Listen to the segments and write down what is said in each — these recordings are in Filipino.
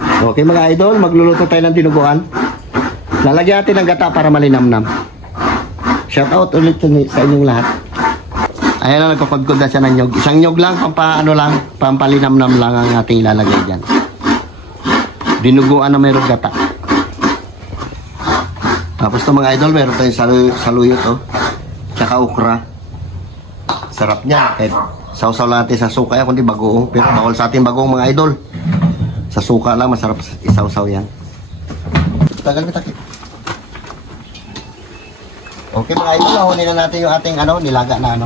Okay mga idol, magluluto tayo ng dinuguan. Lalagyan natin ng gata para malinamnam. Shout out ulit sa inyong lahat. Ayan na, nagpapagkod na siya ng nyog. Isang nyog lang, pampalinamnam lang ang ating ilalagay dyan. Dinuguan na mayroong gata. Tapos ito mga idol, meron tayong saluyot oh. Tsaka okra. Sarap niya. Kahit sausaw lang natin sa suka yan, kundi bagoong. Pero bawal sa ating bagoong mga idol. Sa suka lang, masarap isausaw yan. Tagal mo takip. Okay mga idol, nahunin na natin yung ating nilaga na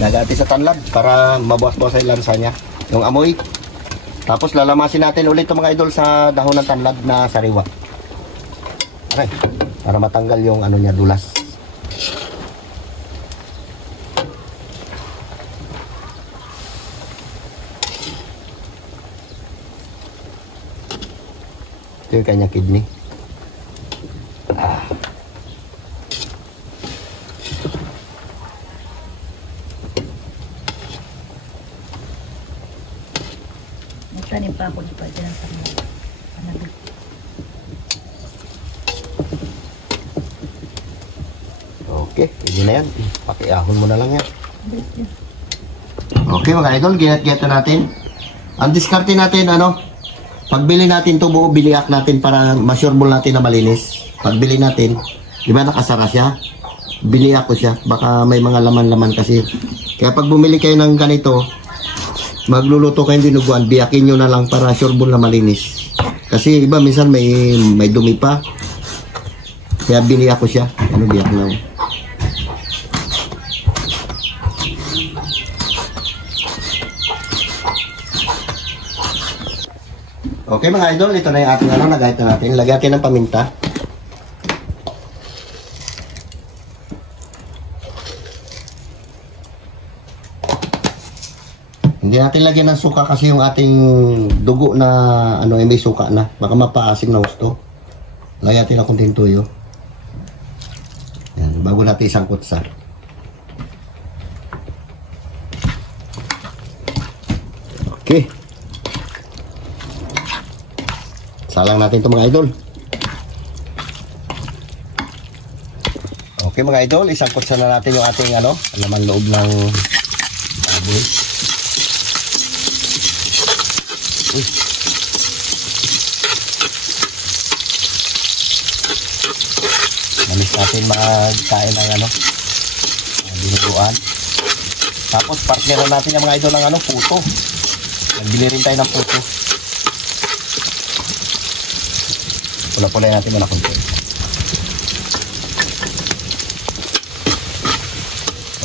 Nilaga natin sa tanlad para mabawas-bawas yung lansa niya. Yung amoy. Tapos lalamasin natin ulit ito mga idol sa dahon ng tanlad na sariwa. Okay. Para matanggal yung niya, dulas. Ito yung kanyang kidney. Tanim pa ako di pa dyan sa panagod. Okay, hindi na yan. Pakiahon mo na lang yan. Okay mga idol, ginat-gata natin. Ang diskarte natin, pagbili natin ito buo, biliak natin para ma-sureball natin na malinis. Pagbili natin, di ba nakasara siya? Biliak ko siya, baka may mga laman-laman kasi. Kaya pag bumili kayo ng ganito, magluluto kayong dinuguan, biyakin nyo na lang para sureball na malinis. Kasi iba minsan may dumi pa. Kaya biniyak ko siya. Biyak na. Okay mga idol, ito na yung ating lagay natin. Lagyan natin ng paminta. Hindi natin lagyan ng suka kasi yung ating dugo na may suka na. Baka mapaasim na gusto. Lagyan natin ng kunting tuyo. Yan, bago natin isang kutsa. Okay. Salang natin ito mga idol. Okay mga idol, isang kutsa na natin yung ating laman loob ng baboy. Malis natin magkain ng dinuguan. Tapos partner natin yung mga idol ng puto. Nagbili rin tayo ng puto. Pula-pulay natin muna konti.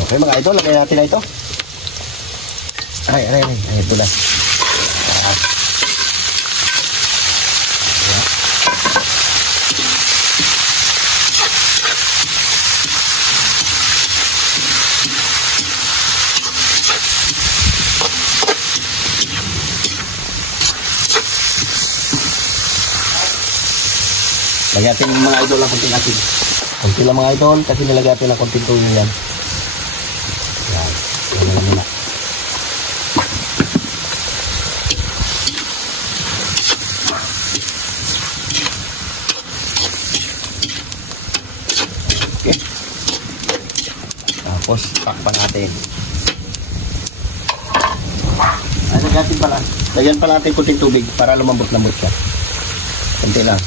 Okay mga idol, lagay natin na ito. Ay, ito na. Lagyan natin mga idol ng konting asin. Konti lang mga idol kasi nilagyan natin ng konting tuyo yan. Yan. Yan na muna. Okay. Tapos takpan natin. Lagyan pala natin konting tubig para lumambot-lambot siya. Konti lang.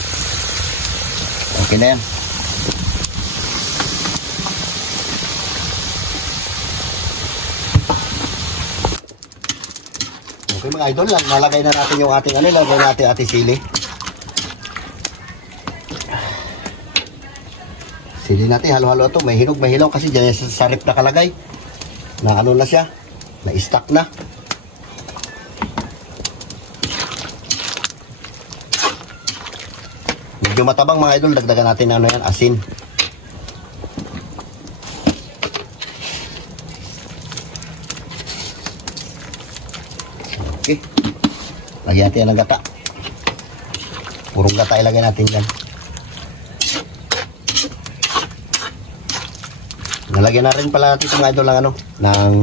Okay na yan. Okay mga idol, nalagay na natin yung ating lagay natin ating sili. Sili natin, halo-halo ito. May hinog, may hilaw kasi dyan sa rep nakalagay. Na na siya. Na-stack na. Medyo matabang mga idol, dagdagan natin yan, asin. Okay. Lagyan natin yan ng gata. Purong gata ilagay natin yan. Nalagyan na rin pala natin mga idol ng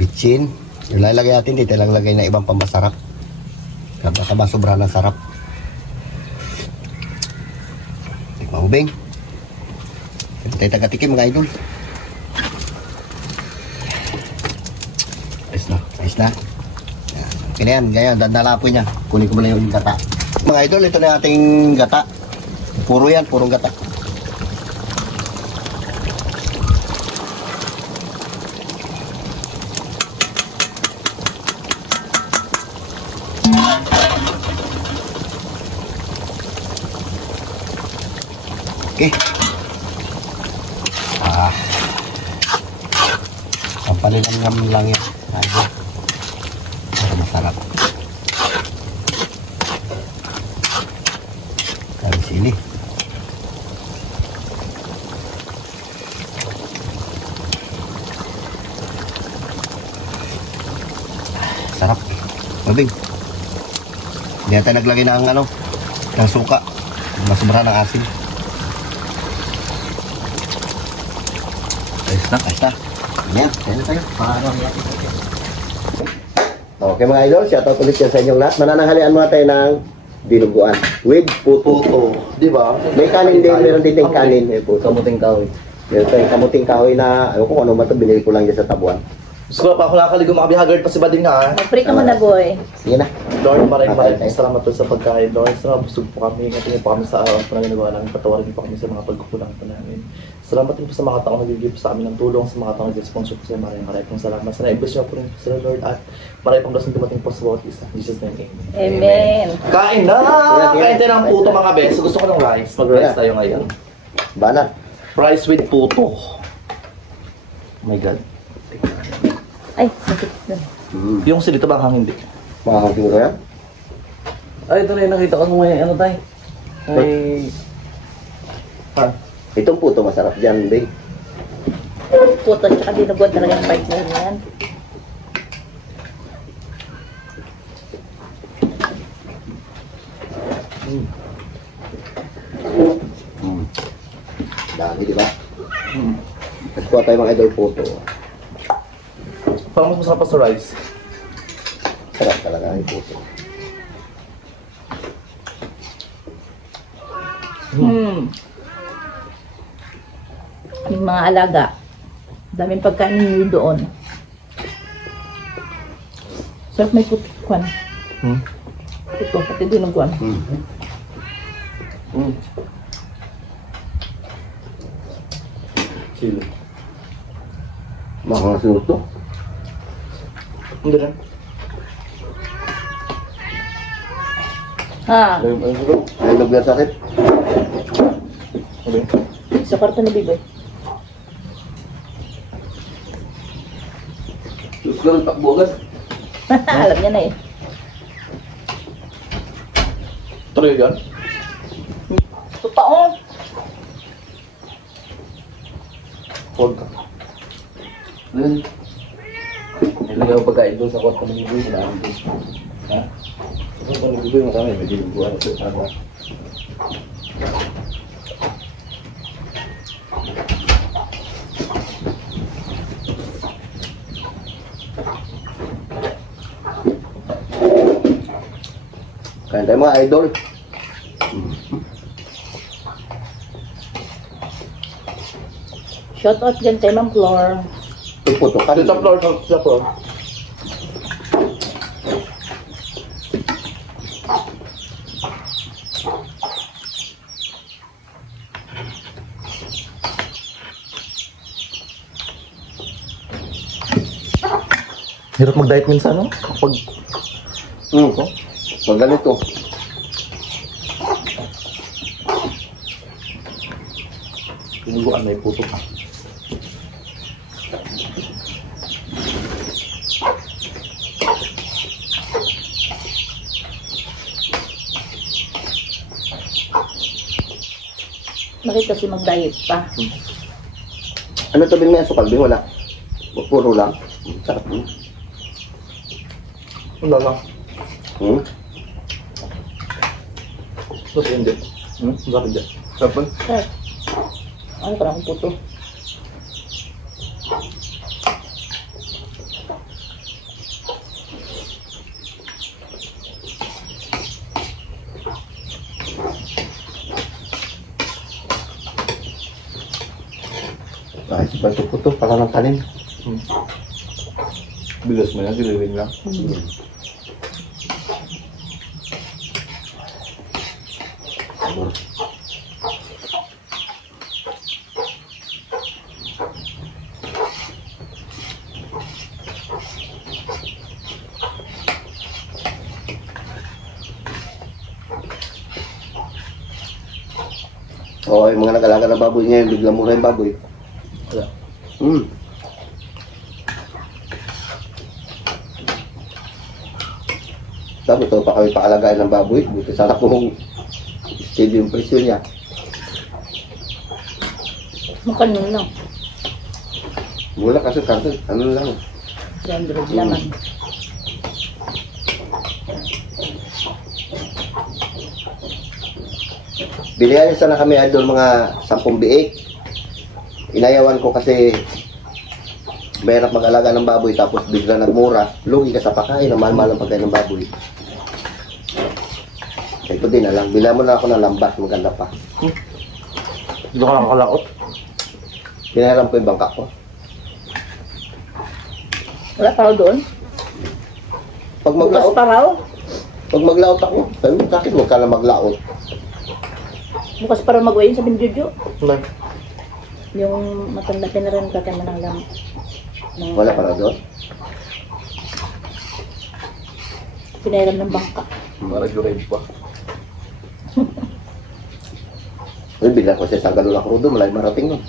bitchin. Yung lalagay natin dito lang lagay na ibang pamasarap. Taba-taba, sobrang ng sarap. Tikman mo, Beng. Hindi tayo taga-tikim, mga idol. Ayos na. Ayos na. Yan. Okay na yan. Ganyan, dandalapoy niya. Kunin ko muna yung gata. Mga idol, ito na yung ating gata. Puro yan, purong gata. Okay. Pampalinam lang yan. Ayun. Pero masarap. Kaya sili. Sarap. Mabing. Hindi natin naglagay ng ng suka. Masubra ng asin. Ayos na. Ayos na. Yan. Kaya na tayo. Okay mga idol, shoutout ulit yan sa inyong lahat. Manananghalian muna tayo ng dinuguan with puto. Di ba? May kanin din, meron din tayong kanin. May puto. Kamuting kahoy. Meron tayong kamuting kahoy na, ayaw ko ano man ito, binili ko lang dyan sa tabuan. Gusto ko pa ako nakakaligo makabihagard pa si Bading na. Mag-pray ka muna, boy. Sige na. Lord, maraming salamat po sa pagkain. Lord, salamat busog po kami. Ingatin po kami sa araw na ginagawa namin. Patawarin po kami sa mga pagkukulang po namin. Salamat din po sa mga taong nag-give sa amin ng tulong, sa mga taong nag-sponsor po sa maraming pong salamat. Sana i-bless niyo po rin po sila, Lord, at maraming pong blessing dumating po sa bawat isa. In Jesus' name, amen. Amen. Kain na! Kain tayo ng puto mga beso. Gusto ko ng rice. Mag-rice tayo ngayon. Banat. Rice with puto. Oh my God. Ay, sakit na. Yung silito ba ang hindi? Makakating ko yan? Ay, ito na yung nakita ko nung may ano tayo. May... Itong puto masarap dyan, Bing. Puto at dinuguan talaga yung partner niyan. Dami, di ba? Nagkuha tayo mga idol puto. Parang mas masarap pa sa rice. Sarap talaga yung puto. Yung mga alaga. Daming pagkain nyo doon. Sarap may putikwan. Ito, pati dinuguan. Chili. Makakasunod to. Hindi rin. Ha, May lugar sakit. Okay. sa kwarto ni Biboy. Gusto ko ng takbo agad. Alam niya na eh. Tuloy yan? Totoo. Hold ka. Ayun. Nilagay ako pagkain doon sa kwarto ng Biboy. Kailangan doon. Ha? Sa kwarto ng Biboy, marami. May dinuguan ako sa ako. Kaya tayo mga idol. Shout out dyan kay Ma'am Flor. Yung puto ka. Sa floor, sa floor. Hirap mag-diet minsan, no? Kapag... Pag ganito. Tinuguan may puto ka. Nakita si mag-diet pa. Ano to Bing, may asukal Bing? Wala. Puro lang. Sarap. Wala lang. Tapos hindi. Sarap hindi. Kapag? Sir, ano ka ng puto? kasi pagtuputo, para ng tanim. Bilis mo yan, giliwin lang. Oo, yung mga nag-alaga ng baboy ngayon, biglang mura yung baboy. Wala. Tapos ito pa kami pakalagayan ng baboy. Buti sana kung steady yung presyo niya. Makanon lang. Mula kasi ano lang. 300 laman. Bilihan sana kami idol mga 10 biik. Inayawan ko kasi mahirap mag-alaga ng baboy tapos bigla nagmura. Lugi ka sa pagkain, ang mahal-mahal ang pagkain ng baboy. Ito din na lang. Bila mo na ako ng lambat, maganda pa. Dito ka lang kalaot. Pinahiram ko yung bangka ko. Wala pa raw doon? Pag Bukas maglaot, pa raw? pag maglaot ako, sabi mo sa akin, huwag ka na maglaot. Bukas pa raw mag-uwi sa Binjojo. Wala. Yung matanda pinaran ka kayo ng lam. Wala para doon. Pinairam ng bangka. Para range pa. Uy, bilang ko sa isang galon ako doon, malay marating nun.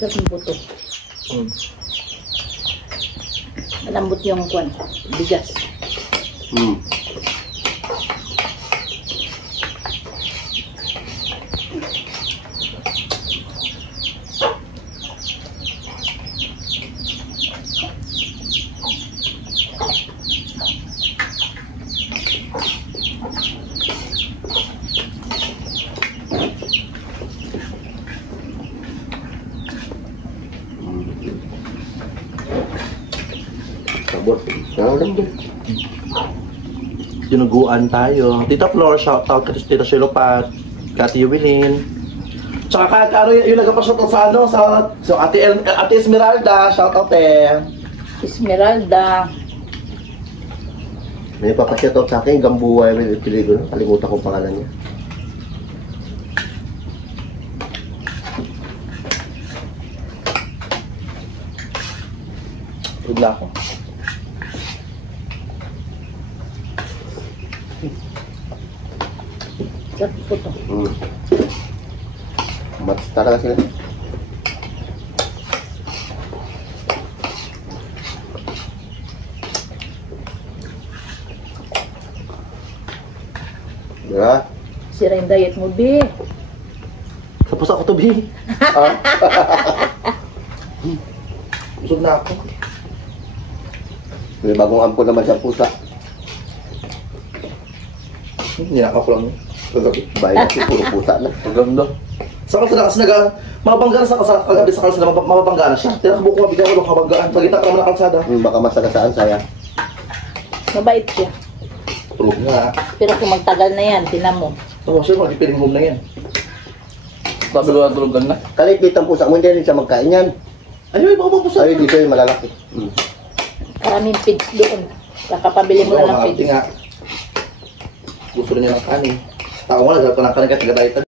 Sarap ng buto. Malambot yung kwan. Bigas. Sabot. Ano lang doon. Sinuguan tayo. Tita Flor, shoutout ka Tita Shilopat, Kati Yubilin. Tsaka ano yung nagpa-shoutout sa ano, sa Ate Esmeralda, shoutout eh. Esmeralda. May papashoutout sa akin, Gambuwa yung piligo. Kalimutan ko pangalan niya. Bigla ako. Sarap ng buto. Mats talaga sila. Diba? Sira yung diet mo, B. Tapos ako to, B. Busog na ako. May bagong ampon naman sa pusa. Niyakap ko lang. Kagabi. Bahay natin, puro pusa na. Maganda. Sa kalsada kasi mabanggaan sa kalsada, kagabi sa kalsada, mabanggaan siya. Tinakbo ko, mabigyan ko ng kabanggaan. Pagkita ka naman ng kalsada. Baka masagasaan saya. Mabait siya. Tulog nga. Pero kung magtagal na yan, tinan mo. Oo, sir, mag-ipiling home na yan. Sabi ko na tulugan na. Kalipit ang pusa mo, hindi rin siya magkain yan. Ayun, baka mapusa. Ay, dito yung malalaki. Maraming feeds doon. Kakapabili mo na ng feeds. Gusto rin niya ng kanin. Tao mo, naglalap ka ng kanin kahit taga-diet.